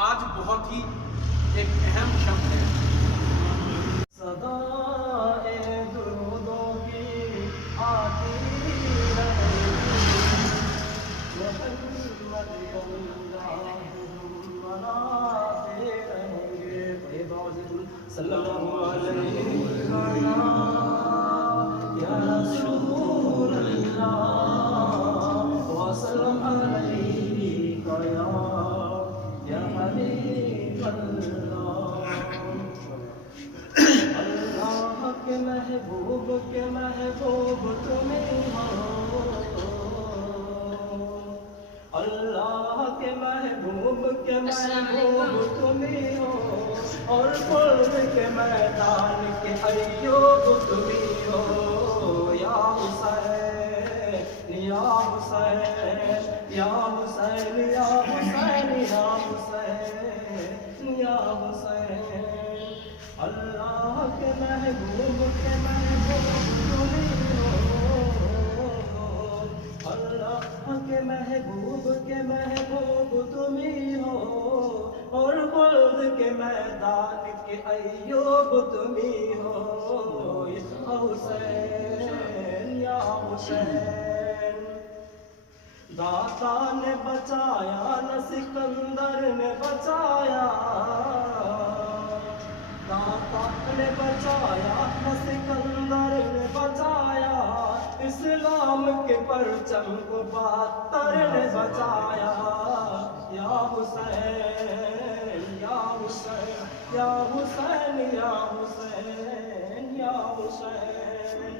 آج بہت ہی ایک اہم شب ہے۔ صدائے درودوں کی آتی رہے محمد اللہ ہم مناتے رہیں گے صلی اللہ علیہ یا رسول اللہ وسلم علیک یا حبیب اللہ۔ اللہ کے محبوب تمہیں ہو، اللہ کے محبوب تمہیں ہو، اور قرب کے میدان کے ایوب تمہیں ہو۔ یا حسین یا حسین یا حسین یا حسین یا حسین یا حسین۔ اللہ کے محبوب تمہیں ہو، اللہ کے محبوب تمہیں ہو، اور خلد کے میدان کے ایوب تمہیں ہو۔ یا حسین یا حسین۔ داتا نے بچایا نہ سکندر نے بچایا، داتا نے بچایا نہ سکندر نے بچایا، اسلام کے پرچم کو بہتر نے بچایا۔ یا حسین یا حسین یا حسین یا حسین یا حسین۔